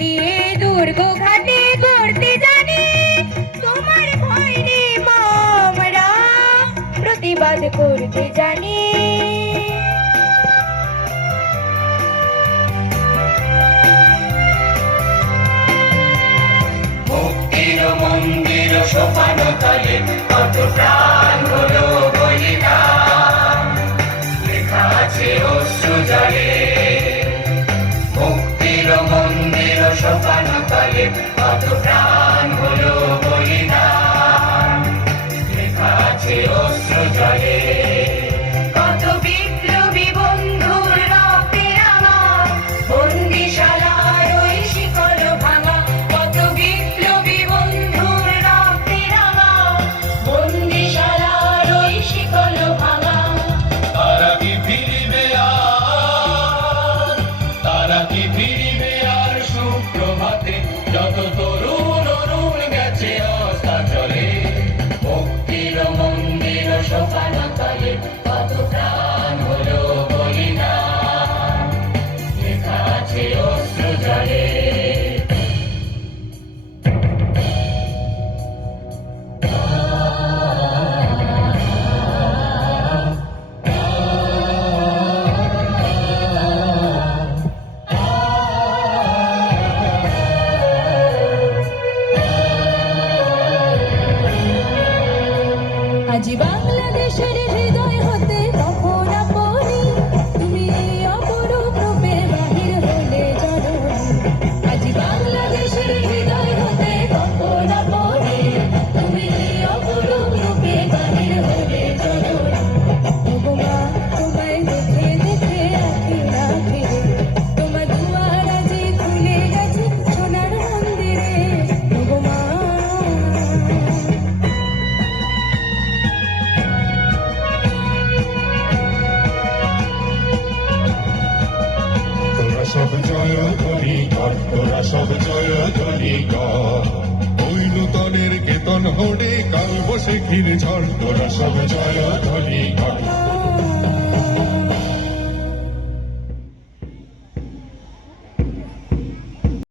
দিয়ে দুর্গ ঘাটে করতে জানি, তোমার ভয় নেই মা, আমরা প্রতিবাদ করতে জানি। মুক্তির মন্দির সোপান তলে কত প্রাণ হলো বলিদান, লেখা আছে অশ্রু জলে। মুক্তির মন্দির সোপান তলে কত প্রাণ হলো বলিদান, লেখা আছে অশ্রু জলে। কত বিপ্লবী বন্ধুর রক্তে রাঙা বন্দিশালার ওই শিকল ভাঙা, কত বিপ্লবী বন্ধুর রক্তে রাঙা বন্দিশালার ওই শিকল ভাঙা। তারা কি ফিরিবে আর, তারা কি ফিরিবে আর সুপ্রভাতে, যত তরুণ অরুণ গেছে অস্তাচলে। মুক্তির মন্দির সোপান তলে কত প্রাণ হলো বলিদান, লেখা আছে অশ্রু জলে। আজি বাংলাদেশের হৃদয় হতে তখন আপনি, তুমি অপরূপ রূপে বাহির হলে জননী। আজি বাংলাদেশের হৃদয় হতে তখন আপনি, তুমি অপরূপ রূপে বাহির হলে জননী। ওগো মা, তোমায় দেখে দেখে আঁখি না ফিরে, তোমার দুয়ার আজি খুলে গেছে সোনার মন্দিরে। ওগো মা, তোরা সব জয় ধ্বনি কর, তোরা সব জয় ধ্বনি কর। ওই নূতনের কেতন হোড়ে কাল বসে ঝড়, তোরা সব জয় ধ্বনি কর।